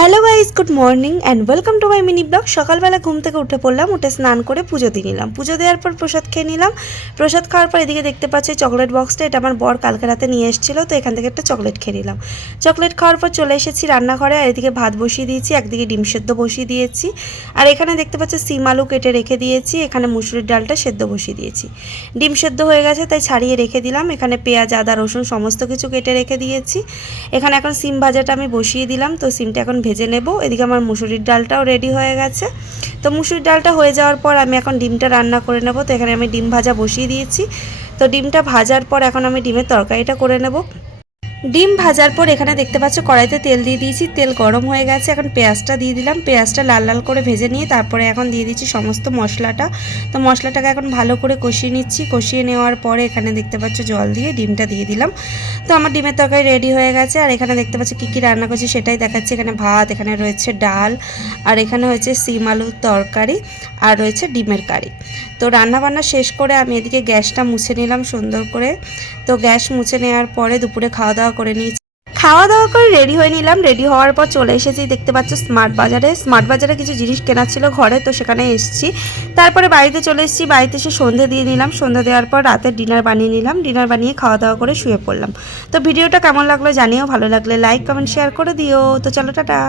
Hello guys, good morning and welcome to my mini blog. সকালবেলা ঘুম থেকে উঠে পড়লাম, উঠে স্নান করে পুজো দিয়ে নিলাম। পুজো দেওয়ার পর প্রসাদ খেয়ে নিলাম। প্রসাদ খাওয়ার পর এদিকে দেখতে পাচ্ছি চকলেট বক্সটা, এটা আমার বর কালকে রাতে নিয়ে এসেছিলো, তো এখান থেকে একটা চকলেট খেয়ে নিলাম। চকলেট খাওয়ার পর চলে এসেছি রান্নাঘরে, আর এদিকে ভাত বসিয়ে দিয়েছি, একদিকে ডিম সেদ্ধ বসিয়ে দিয়েছি, আর এখানে দেখতে পাচ্ছি সিম আলু কেটে রেখে দিয়েছি, এখানে মুসুরির ডালটা সেদ্ধ বসিয়ে দিয়েছি। ডিম সেদ্ধ হয়ে গেছে তাই ছাড়িয়ে রেখে দিলাম। এখানে পেঁয়াজ, আদা, রসুন সমস্ত কিছু কেটে রেখে দিয়েছি। এখানে এখন সিম ভাজাটা আমি বসিয়ে দিলাম, তো সিমটা এখন ভেজে নেব। এদিকে আমার মুসুরির ডালটাও রেডি হয়ে গেছে। তো মুসুরির ডালটা হয়ে যাওয়ার পর আমি এখন ডিমটা রান্না করে নেব। তো এখানে আমি ডিম ভাজা বসিয়ে দিয়েছি। তো ডিমটা ভাজার পর এখন আমি ডিমের তরকারিটা করে নেব। ডিম ভাজার পর এখানে দেখতে পাচ্ছ কড়াইতে তেল দিয়ে দিয়েছি, তেল গরম হয়ে গেছে। এখন পেঁয়াজটা দিয়ে দিলাম, পেঁয়াজটা লাল লাল করে ভেজে নিয়ে তারপরে এখন দিয়ে দিচ্ছি সমস্ত মশলাটা। তো মশলাটাকে এখন ভালো করে কষিয়ে নিচ্ছি। কষিয়ে নেওয়ার পরে এখানে দেখতে পাচ্ছ জল দিয়ে ডিমটা দিয়ে দিলাম। তো আমার ডিমের তরকারি রেডি হয়ে গেছে। আর এখানে দেখতে পাচ্ছ কী কী রান্না করছি সেটাই দেখাচ্ছি। এখানে ভাত, এখানে রয়েছে ডাল, আর এখানে হয়েছে সিম আলুর তরকারি, আর রয়েছে ডিমের কারি। তো রান্নাবান্না শেষ করে আমি এদিকে গ্যাসটা মুছে নিলাম সুন্দর করে। তো গ্যাস মুছে নেওয়ার পরে দুপুরে খাওয়া দাওয়া করে নিয়েছি। খাওয়া দাওয়া করে রেডি হয়ে নিলাম। রেডি হওয়ার পর চলে এসেছি দেখতে পাচ্ছ স্মার্ট বাজারে। স্মার্ট বাজারে কিছু জিনিস কেনার ছিল ঘরে, তো সেখানে এসেছি। তারপরে বাড়িতে চলে এসেছি, বাড়িতে এসে সন্ধে দিয়ে নিলাম। সন্ধে দেওয়ার পর রাতের ডিনার বানিয়ে নিলাম। ডিনার বানিয়ে খাওয়া দাওয়া করে শুয়ে পড়লাম। তো ভিডিওটা কেমন লাগলো জানিও, ভালো লাগলে লাইক কমেন্ট শেয়ার করে দিও। তো চলো টাটা।